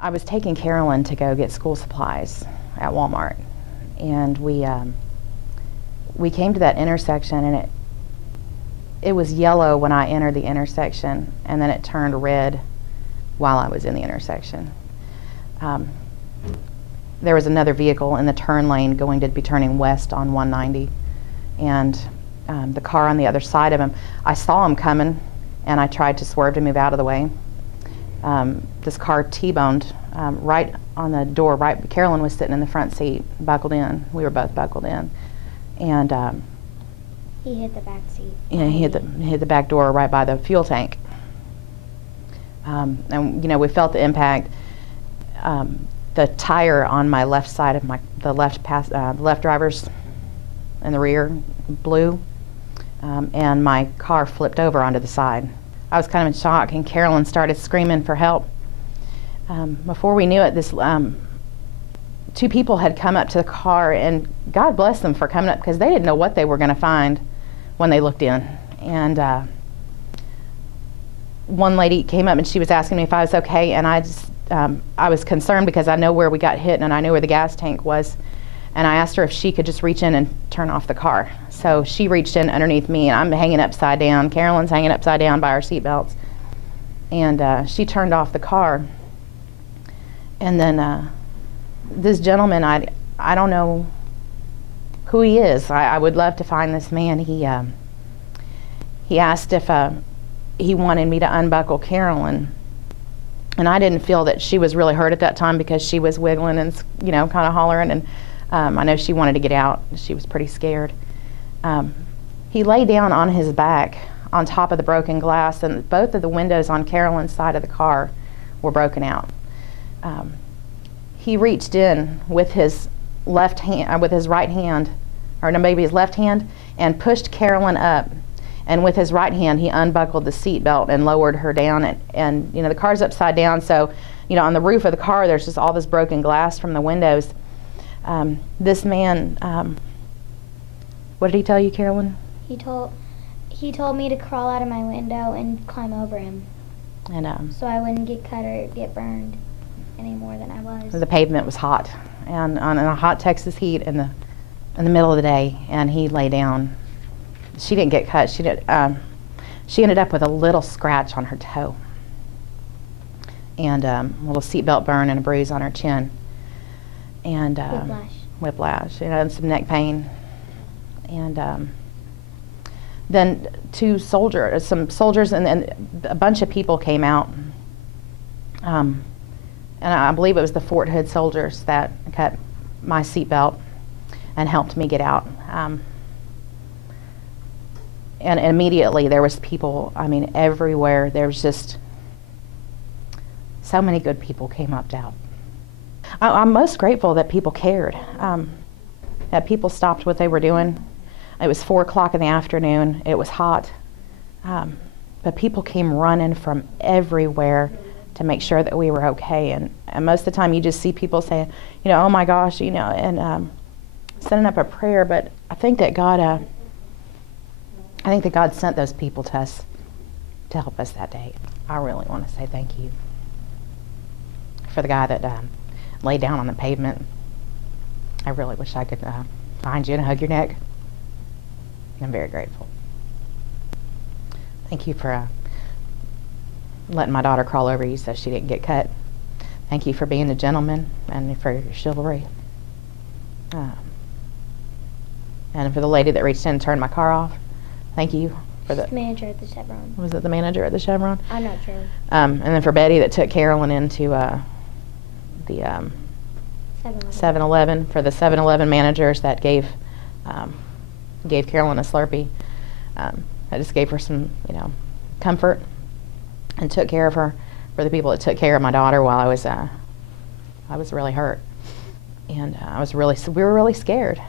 I was taking Carolyn to go get school supplies at Walmart, and we came to that intersection, and it was yellow when I entered the intersection, and then it turned red while I was in the intersection. There was another vehicle in the turn lane going to be turning west on 190, and the car on the other side of him, I saw him coming, and I tried to swerve to move out of the way. This car T-boned right on the door. Right, Carolyn was sitting in the front seat, buckled in. We were both buckled in, and he hit the back seat. Yeah, he hit the back door right by the fuel tank. And you know, we felt the impact. The tire on my left side of the left driver's in the rear blew, and my car flipped over onto the side. I was kind of in shock, and Carolyn started screaming for help. Before we knew it, this two people had come up to the car, and God bless them for coming up, because they didn't know what they were going to find when they looked in. And one lady came up, and she was asking me if I was okay, and I was concerned because I know where we got hit, and I knew where the gas tank was. And I asked her if she could just reach in and turn off the car. So she reached in underneath me, and I'm hanging upside down. Carolyn's hanging upside down by our seatbelts. And she turned off the car. And then this gentleman, I don't know who he is. I would love to find this man. He asked if he wanted me to unbuckle Carolyn. And I didn't feel that she was really hurt at that time, because she was wiggling and, you know, kind of hollering. And I know she wanted to get out. She was pretty scared. He lay down on his back on top of the broken glass, and both of the windows on Carolyn's side of the car were broken out. He reached in with his left hand, with his right hand, or no, maybe his left hand, and pushed Carolyn up. And with his right hand, he unbuckled the seat belt and lowered her down. And you know, the car's upside down, so you know, on the roof of the car, there's just all this broken glass from the windows. This man, what did he tell you, Carolyn? He told me to crawl out of my window and climb over him. And so I wouldn't get cut or get burned any more than I was. The pavement was hot, and on a hot Texas heat in the middle of the day, and he lay down. She didn't get cut. She ended up with a little scratch on her toe, and a little seatbelt burn and a bruise on her chin, and whiplash, you know, and some neck pain. And then some soldiers and a bunch of people came out, and I believe it was the Fort Hood soldiers that cut my seatbelt and helped me get out. And immediately there was people, I mean, everywhere. There was just so many good people came up to help. I'm most grateful that people cared, that people stopped what they were doing. It was 4 o'clock in the afternoon. It was hot. But people came running from everywhere to make sure that we were okay. And most of the time you just see people saying, you know, oh my gosh, you know, and sending up a prayer. But I think that God sent those people to us to help us that day. I really want to say thank you for the guy that laid down on the pavement. I really wish I could find you and hug your neck. I'm very grateful. Thank you for letting my daughter crawl over you so she didn't get cut. Thank you for being a gentleman and for your chivalry. And for the lady that reached in and turned my car off. Thank you for the manager at the Chevron. Was it the manager at the Chevron? I'm not sure. And then for Betty that took Carolyn into the 7-Eleven, for the 7-Eleven managers that gave Carolyn a Slurpee. I just gave her some, you know, comfort and took care of her. For the people that took care of my daughter while I was really hurt, and we were really scared.